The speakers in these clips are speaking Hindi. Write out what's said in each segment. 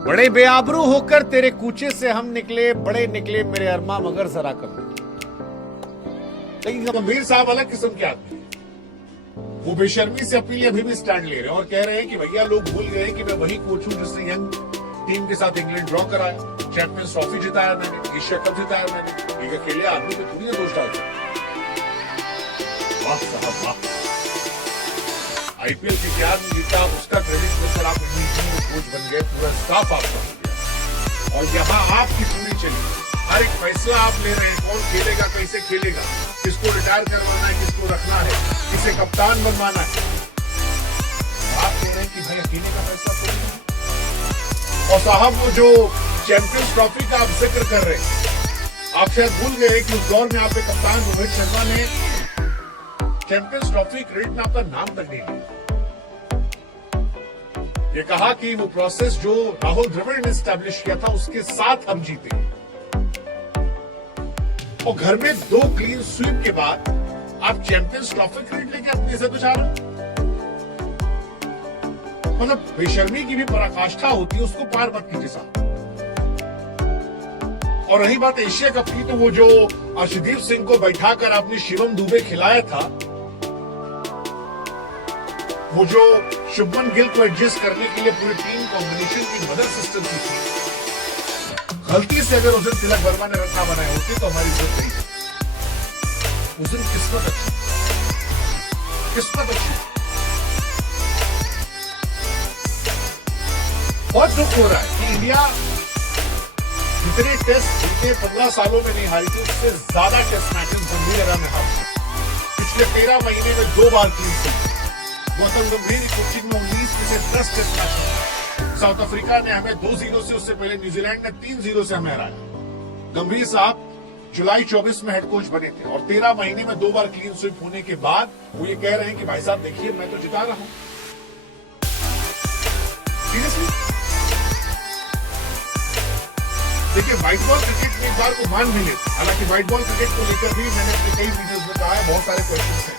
बड़े बेआबरू होकर तेरे कूचे से हम निकले, बड़े निकले मेरे अरमा मगर जरा कम। लेकिन गंभीर साहब अलग किस्म के आदमी हैं। वो बेशर्मी से अपने लिए अभी भी स्टैंड ले रहे हैं और कह रहे हैं कि भैया लोग भूल गए कि मैं वही कोच हूं जिसने यंग टीम के साथ इंग्लैंड ड्रॉ कराया, चैंपियंस ट्रॉफी जिताया मैंने, एशिया कप जिताया मैंने। एक अकेले आदमी पे थोड़ी ना दोष डालते। वाह साहब वाह, आईपीएल के क्या जीता उसका क्रेडिट लेकर आप इंडियन में कोच बन गए, पूरा स्टाफ आपका हो गया और यहाँ आपकी पूरी चली। हर एक फैसला आप ले रहे हैं, कौन खेलेगा, कैसे खेलेगा, किसको रिटायर करवाना है, किसको रखना है, किसे कप्तान बनवाना है। आप कह रहे हैं कि भाई अकेले का फैसला कोई नहीं। और साहब वो जो चैंपियंस ट्रॉफी का आप जिक्र कर रहे हैं, आप शायद भूल गए कि उस दौर में आपके कप्तान रोहित शर्मा ने चैंपियंस ट्रॉफी क्रेडिट में आपका नाम तक नहीं लिया। ये कहा कि वो प्रोसेस जो राहुल द्रविड़ ने स्टैब्लिश किया था उसके साथ हम जीते। और घर में 2 क्लीन स्वीप के बाद आप चैंपियंस ट्रॉफी क्रेडिट लेके अपनी इज्जत बचा रहे हो। मतलब बेशर्मी की भी पराकाष्ठा होती है, उसको पार मत कीजिए साहब। और रही बात एशिया कप की, तो वो जो अर्शदीप सिंह को बैठाकर आपने शिवम दुबे खिलाया था, वो जो शुभमन गिल को एडजस्ट करने के लिए पूरी टीम कॉम्बिनेशन की मदर सिस्टम की थी, गलती से अगर उस दिन तिलक वर्मा ने रन ना बनाए होते तो हमारी जरूरत नहीं थी। उस दिन किस्मत अच्छी, किस्मत अच्छी। बहुत दुख हो रहा है कि इंडिया जितने टेस्ट जितने 15 सालों में नहीं हारी थी, उससे ज्यादा टेस्ट मैचेस गंभीर एरा में हारी। पिछले 13 महीने में 2 बार क्लीन स्वीप। गौतम गंभीर कोचिंग में 19 में से 10 टेस्ट मैच। साउथ अफ्रीका ने हमें 2-0 से, उससे पहले न्यूजीलैंड ने 3-0 से हमें हराया। गंभीर साहब जुलाई 24 में हेड कोच बने थे और 13 महीने में 2 बार क्लीन स्वीप होने के बाद वो ये कह रहे हैं कि भाई साहब देखिए मैं तो जिता रहा हूं। सीरियसली देखिए, व्हाइट बॉल क्रिकेट में एक बार को मान भी लेते। हालांकि व्हाइट बॉल क्रिकेट को लेकर भी मैंने अपने कई वीडियोस में कहा है, बहुत सारे क्वेश्चन हैं,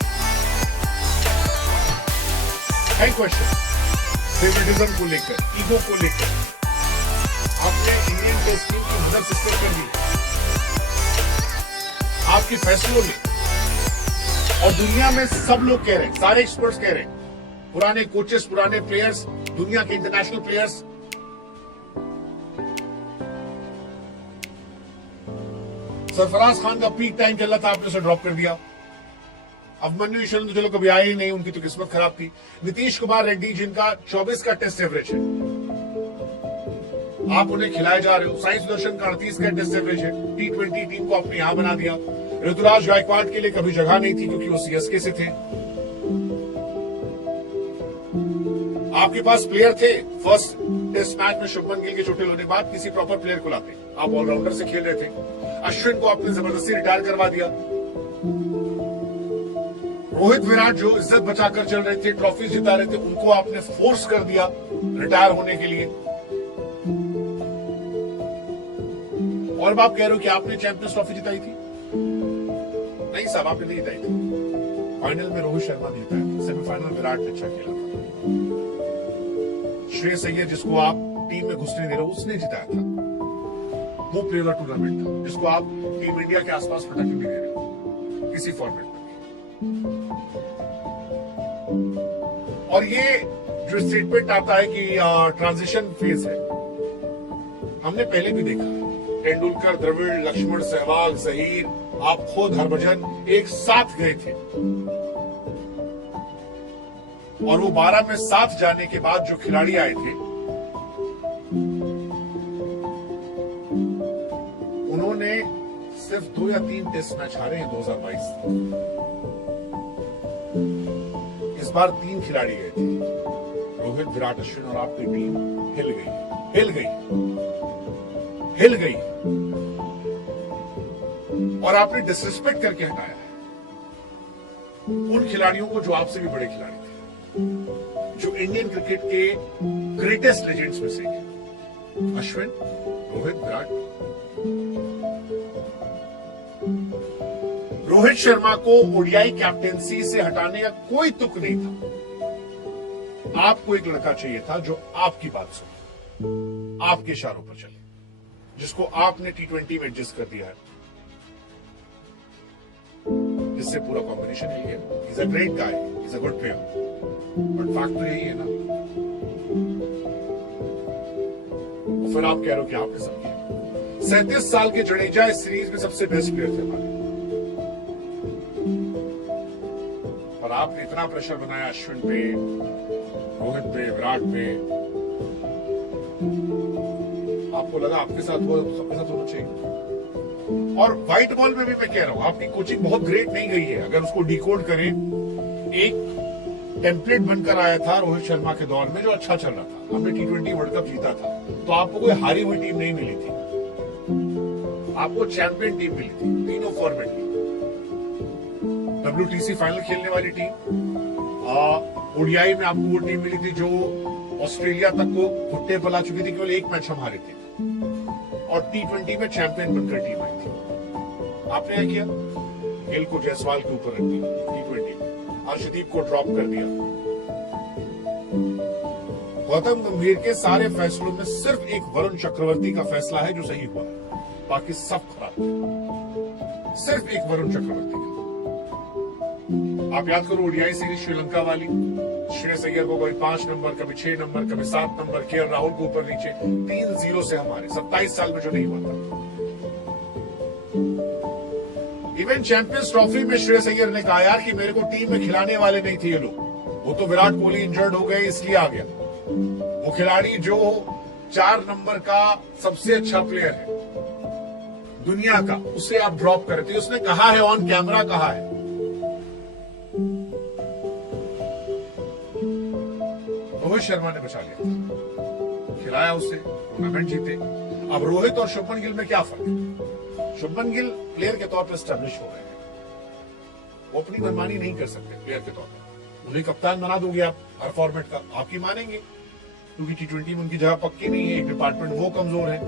कई क्वेश्चन फेवरेटिज्म को लेकर, ईगो को लेकर। आपने इंडियन टेस्ट टीम की मदर सिस्टम कर दी आपके फैसलों ने, और दुनिया में सब लोग कह रहे हैं, सारे एक्सपर्ट्स कह रहे हैं, पुराने कोचेस, पुराने प्लेयर्स, दुनिया के इंटरनेशनल प्लेयर्स, सरफराज खान का पीक टाइम चल रहा था, आपने उसे ड्रॉप कर दिया। अभिमन्यु ईश्वर तो चलो कभी आए ही नहीं, उनकी तो किस्मत खराब थी। नीतीश कुमार रेड्डी जिनका 24 का टेस्ट एवरेज है, आप उन्हें खिलाए जा रहे हो। साई सुदर्शन का 38 का टेस्ट एवरेज है, T20 टीम को आपने यहां बना दिया। ऋतुराज गायकवाड़ के लिए कभी जगह नहीं थी क्योंकि वो सीएसके से थे। आपके पास प्लेयर थे, फर्स्ट टेस्ट मैच में शुभमन गिल के चोटिल होने के बाद किसी प्रॉपर प्लेयर को लाते, आप ऑलराउंडर से खेल रहे थे। अश्विन को आपने जबरदस्ती रिटायर करवा दिया। रोहित विराट जो इज्जत बचाकर चल रहे थे, ट्रॉफी जिता रहे थे, उनको आपने फोर्स कर दिया रिटायर होने के लिए। और आप कह रहे हो कि आपने चैंपियंस ट्रॉफी जिताई थी। नहीं साहब, आपने नहीं जिताई थी। फाइनल में रोहित शर्मा ने जिताया था, सेमीफाइनल विराट ने अच्छा खेला था। श्रेयस अय्यर जिसको आप टीम में घुसने दे रहे हो, उसने जिताया था। वो प्लेयर वाला टूर्नामेंट था जिसको आप टीम इंडिया के आसपास पटक नहीं दे रहे हो किसी फॉर्मेट में। और ये जो स्टेटमेंट आता है कि ट्रांजिशन फेज है, हमने पहले भी देखा। तेंदुलकर, द्रविड़, लक्ष्मण, सहवाग, जहीर, आप खुद, हरभजन एक साथ गए थे, और वो 12 में साथ जाने के बाद जो खिलाड़ी आए थे, उन्होंने सिर्फ 2 या 3 टेस्ट मैच हारे हैं 2022। इस बार 3 खिलाड़ी गए थे, रोहित, विराट, अश्विन, और आपकी टीम हिल गई, हिल गई, हिल गई। और आपने डिसरिस्पेक्ट करके हटाया है उन खिलाड़ियों को जो आपसे भी बड़े खिलाड़ी थे, जो इंडियन क्रिकेट के ग्रेटेस्ट लेजेंड्स में से एक, अश्विन, रोहित, विराट। रोहित शर्मा को ओडीआई कैप्टेंसी से हटाने का कोई तुक नहीं था। आपको एक लड़का चाहिए था जो आपकी बात सुने। आपके इशारों पर चले, जिसको आपने T20 में एडजस्ट कर दिया है, जिससे पूरा कॉम्बिनेशन यही है। Is a great guy, is a good player, but fact तो यही है ना। और फिर आप कह रहे हो कि आपने सब किया। 37 साल के जडेजा इस सीरीज में सबसे बेस्ट प्लेयर थे हमारे, और आपने इतना प्रेशर बनाया अश्विन पे, रोहित पे, विराट पे। आपको लगा आपके साथ हो तो सबके साथ होना चाहिए। और व्हाइट बॉल में भी मैं कह रहा हूं, आपकी कोचिंग बहुत ग्रेट नहीं गई है। अगर उसको डिकोड करें, एक टेम्पलेट बनकर आया था रोहित शर्मा के दौर में जो अच्छा चल रहा था, हमने T20 वर्ल्ड कप जीता था, तो आपको कोई हारी हुई टीम नहीं मिली थी, आपको चैंपियन टीम मिली थी, तीनों फॉर्मेट की। WTC फाइनल खेलने वाली टीम, ओडीआई में आपको वो टीम मिली थी जो ऑस्ट्रेलिया तक को घुट्टे पला चुकी थी, केवल एक मैच हम हारे थे, और T20 में चैंपियन बनकर टीम आई थी। आपने क्या किया? गिल को जायसवाल के ऊपर रख दिया T20 में, अर्शदीप को ड्रॉप कर दिया। गौतम गंभीर के सारे फैसलों में सिर्फ एक वरुण चक्रवर्ती का फैसला है जो सही हुआ, बाकी सब खराब। सिर्फ एक वरुण चक्रवर्ती का। आप याद करो ओडीआई सीरीज श्रीलंका वाली, श्रेयस अय्यर को कभी 5 नंबर, कभी 6 नंबर, कभी 7 नंबर, केएल राहुल को ऊपर नीचे, 3-0 से हमारे 27 साल में जो नहीं हुआ था। इवन चैंपियंस ट्रॉफी में श्रेयस अय्यर ने कहा यार कि मेरे को टीम में खिलाने वाले नहीं थे ये लोग, वो तो विराट कोहली इंजर्ड हो गए इसलिए आ गया। वो खिलाड़ी जो 4 नंबर का सबसे अच्छा प्लेयर है दुनिया का, उसे आप ड्रॉप करते। उसने कहा है, ऑन कैमरा कहा है। रोहित शर्मा ने बचा लिया, खिलाया उसे, टूर्नामेंट जीते। अब रोहित और शुभमन गिल में क्या फर्क है? शुभमन गिल प्लेयर के तौर पर स्टैब्लिश हो गए हैं, वो अपनी मनमानी नहीं कर सकते प्लेयर के तौर पर। उन्हें कप्तान बना दोगे आप हर फॉर्मेट का, आपकी मानेंगे, क्योंकि T20 में उनकी जगह पक्की नहीं है, एक डिपार्टमेंट वो कमजोर है,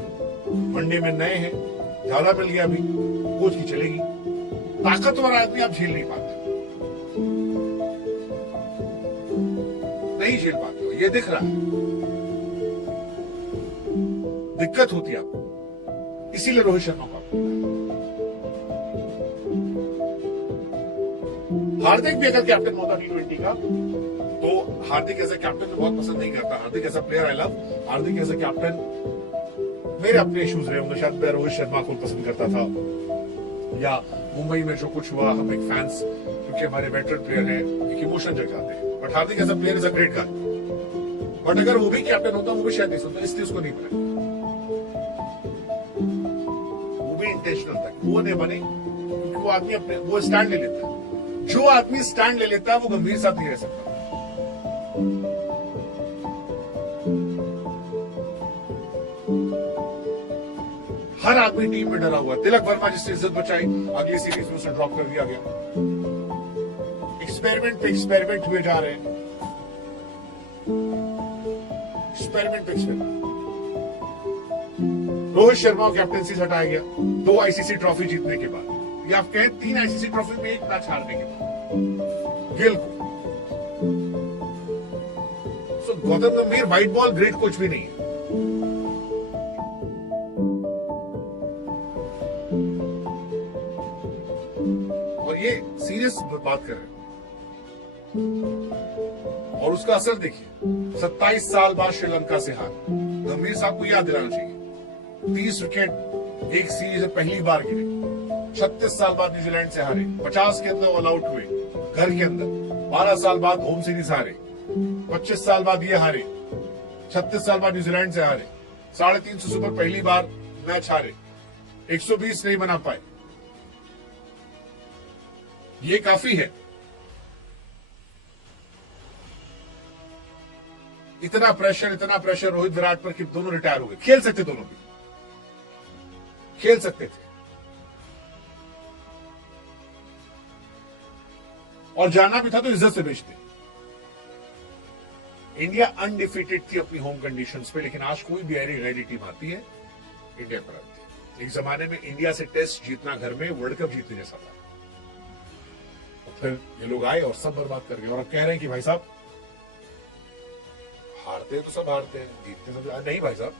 वनडे में नए हैं, ज्यादा मिल गया अभी, कोच की चलेगी। ताकतवर आदमी आप झेल नहीं पाते, नहीं झेल पाते हो, ये दिख रहा है, दिक्कत होती है आपको, इसीलिए रोहित शर्मा को हार्दिक भी अगर कैप्टन होता T20 का, तो हार्दिक एज ए कैप्टन मैं बहुत पसंद नहीं करता। Hardik as a player I love, Hardik as a captain मेरे अपने इश्यूज रहे होंगे, शायद मैं रोहित शर्मा को पसंद करता था, या मुंबई में जो कुछ हुआ, हम एक फैंस क्योंकि हमारे वेटरन प्लेयर हैं, एक इमोशन जग जाते हैं। But Hardik as a player is a great guy, but अगर वो भी कैप्टन होता वो भी शायद नहीं सुनता, इसलिए उसको नहीं बनाया। वो भी इंटेंशनल था, वो नहीं बने क्योंकि वो आदमी अपने वो स्टैंड ले लेता है। जो आदमी स्टैंड ले लेता है वो गंभीर साथ नहीं रह सकता। हर आदमी टीम में डरा हुआ। तिलक वर्मा जिससे इज्जत बचाई, अगली सीरीज में उसे ड्रॉप कर दिया गया। एक्सपेरिमेंट पे एक्सपेरिमेंट हुए जा रहे हैं, एक्सपेरिमेंट पे एक्सपेरिमेंट। रोहित शर्मा को कैप्टनसी से हटाया गया 2 आईसीसी ट्रॉफी जीतने के बाद, या आप कहें 3 आईसीसी ट्रॉफी में 1 मैच हारने के बाद गिल को। सो गौतम गंभीर व्हाइट बॉल ग्रेट कोच भी नहीं है। और ये सीरियस बात कर रहे हैं, और उसका असर देखिए। 27 साल बाद श्रीलंका से हार, गंभीर साहब को याद दिलाना चाहिए। 30 विकेट एक सीरीज में पहली बार गिरे, 36 साल बाद न्यूजीलैंड से हारे, 50 के अंदर ऑल आउट हुए घर के अंदर, 12 साल बाद होम सीरीज हारे, 25 साल बाद ये हारे, 36 साल बाद न्यूजीलैंड से हारे, 350 से ऊपर पहली बार मैच हारे, 120 नहीं बना पाए। ये काफी है। इतना प्रेशर रोहित विराट पर कि दोनों रिटायर हो गए। खेल सकते, दोनों भी खेल सकते थे, और जाना भी था तो इज्जत से बेचते। इंडिया अनडिफीटेड थी अपनी होम कंडीशंस पे, लेकिन आज कोई भी ऐसी गैरी टीम आती है इंडिया पर आती है। एक जमाने में इंडिया से टेस्ट जीतना घर में वर्ल्ड कप जीतने जैसा था, और फिर ये लोग आए और सब बर्बाद कर गए। और अब कह रहे हैं कि भाई साहब हारते हैं तो सब हारते हैं, जीतते सब नहीं भाई साहब,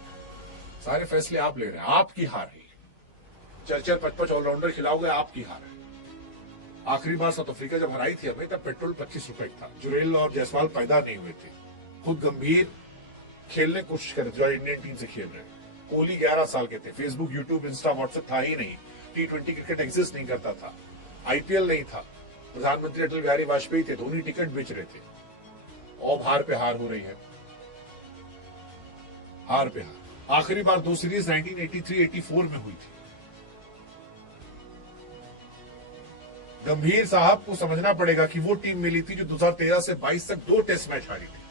सारे फैसले आप ले रहे हैं, आपकी हार है। 4-4, 5-5 ऑलराउंडर खिलाओगे, आपकी हार है। आखिरी बार साउथ अफ्रीका जब हराई थी हमें, तब पेट्रोल 25 रुपए था, जुरेल और जायसवाल पैदा नहीं हुए थे। खुद गंभीर खेलने की कोशिश कर रहे जो इंडियन टीम से खेल रहे हैं। कोहली 11 साल के थे, फेसबुक, यूट्यूब, इंस्टा, व्हाट्सएप था ही नहीं, T20 क्रिकेट एग्जिस्ट नहीं करता था, IPL नहीं था, प्रधानमंत्री अटल बिहारी वाजपेयी थे, धोनी टिकट बेच रहे थे, और हार पे हार हो रही है, हार पे हार। आखिरी बार 2 सीरीज 1983-84 में हुई थी। गंभीर साहब को समझना पड़ेगा कि वो टीम मिली थी जो 2013 से 22 तक 2 टेस्ट मैच हारी थी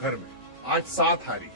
घर में, आज 7 हारी।